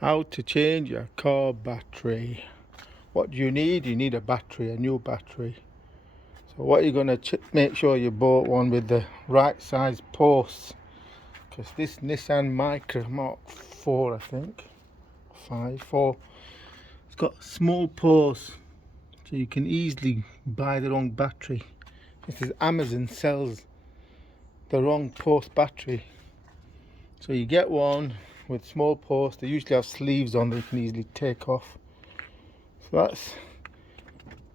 How to change your car battery. What do you need? You need a battery, a new battery. So what you're going to make sure you bought one with the right size posts, because this Nissan Micra Mark IV, I think, 4, it's got small posts, so you can easily buy the wrong battery. This is Amazon sells the wrong post battery. So you get one with small posts. They usually have sleeves on that you can easily take off. So that's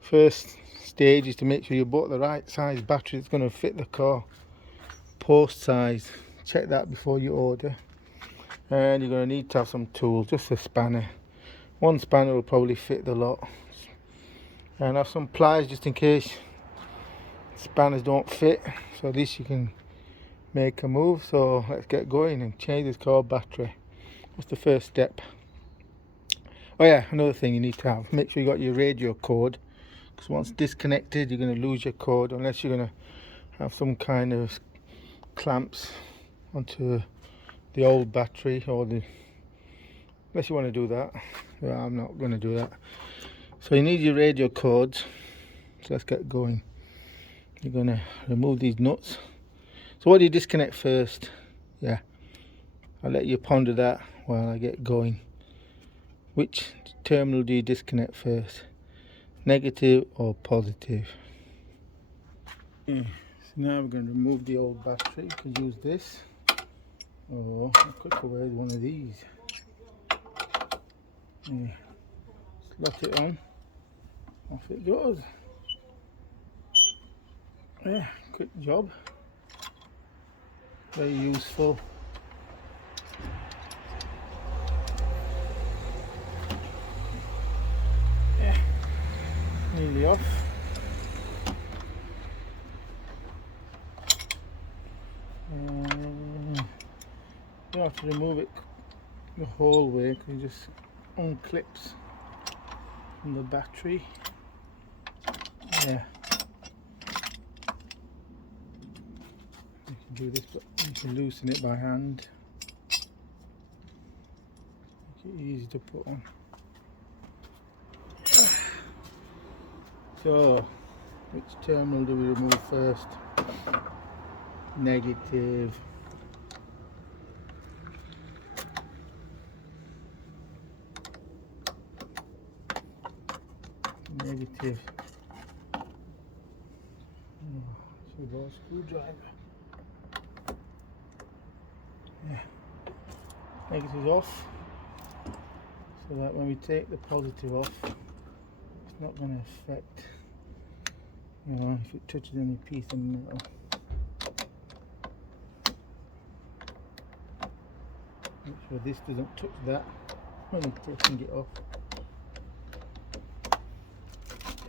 first stage, is to make sure you bought the right size battery that's going to fit the car. Post size, check that before you order. And you're going to need to have some tools, just a spanner. One spanner will probably fit the lot. And have some pliers just in case spanners don't fit, so at least you can make a move. So let's get going and change this car battery. What's the first step? Oh yeah, another thing you need to have, make sure you got your radio cord, because once disconnected you're going to lose your cord, unless you're going to have some kind of clamps onto the old battery, or unless you want to do that. Well, I'm not going to do that. So you need your radio cords. So let's get going. You're going to remove these nuts. So what do you disconnect first? Yeah, I'll let you ponder that while I get going. Which terminal do you disconnect first? Negative or positive? So now we're going to remove the old battery. You can use this, or a quicker way is one of these. Slot it on, off it goes. Yeah, quick job, very useful. Yeah, nearly off. You don't have to remove it the whole way, because it just unclips from the battery. Yeah, you can do this, but you can loosen it by hand. Make it easy to put on. So, which terminal do we remove first? Negative. Negative. So we got a screwdriver. Yeah. Negative's off, so that when we take the positive off, it's not going to affect, if it touches any piece of metal. Make sure this doesn't touch that when I'm taking it off.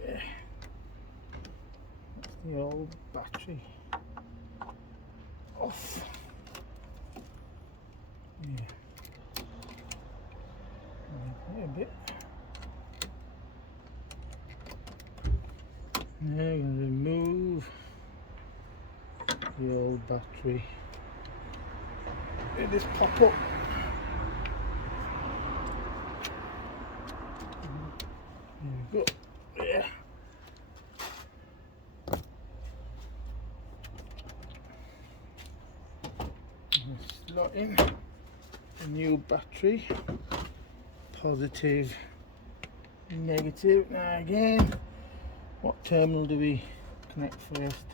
Yeah. That's the old battery off. Yeah. A bit. Now we're going to remove the old battery. Let this pop up. There we go. Yeah. Slot in a new battery. Positive, negative. Now again, what terminal do we connect first?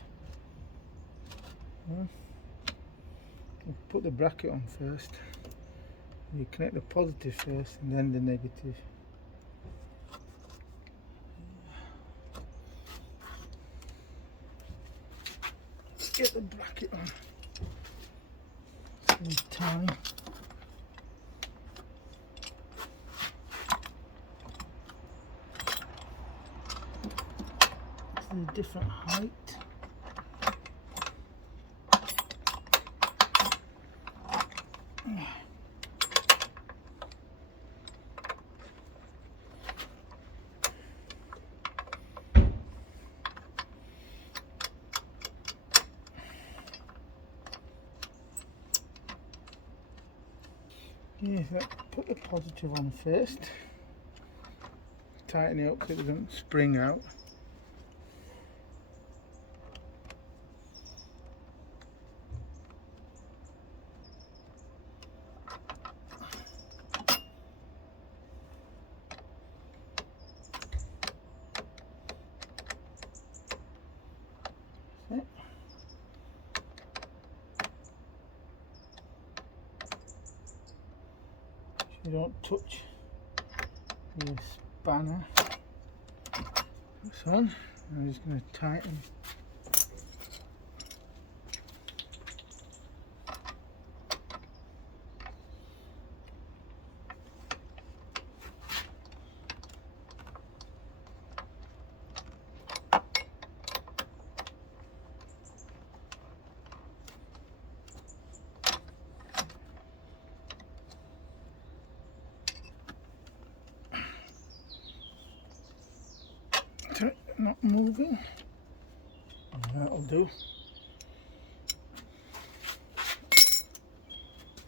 We'll put the bracket on first. You connect the positive first and then the negative. Let's get the bracket on. Save time. A different height. Yeah, so put the positive on first. Tighten it up so it doesn't spring out. That's it. So you don't touch your spanner. That's on. I'm just going to tighten. Not moving. That'll do.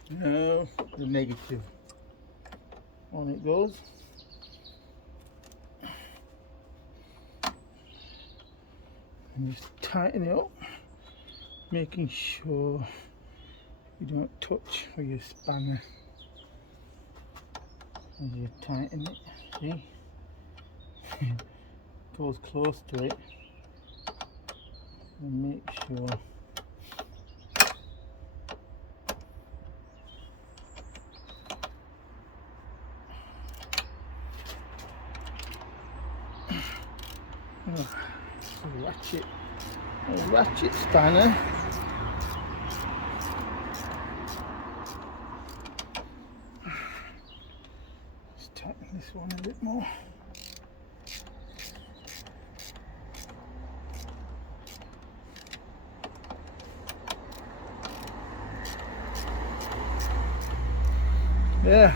Now the negative. On it goes. And just tighten it up, making sure you don't touch with your spanner as you tighten it. See? Goes close to it, and make sure a ratchet spanner. Just tighten this one a bit more. Yeah,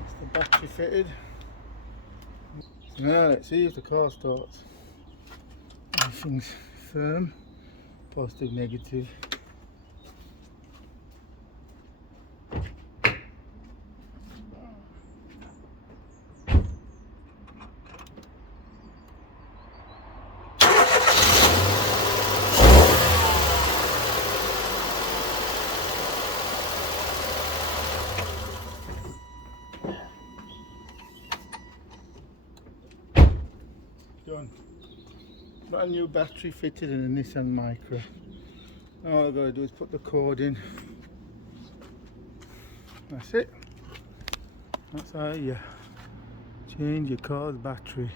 that's the battery fitted. Now let's see if the car starts. Everything's firm, positive, negative. Done. Got a new battery fitted in a Nissan Micra. All I've got to do is put the cord in. That's it. That's how you change your car's battery.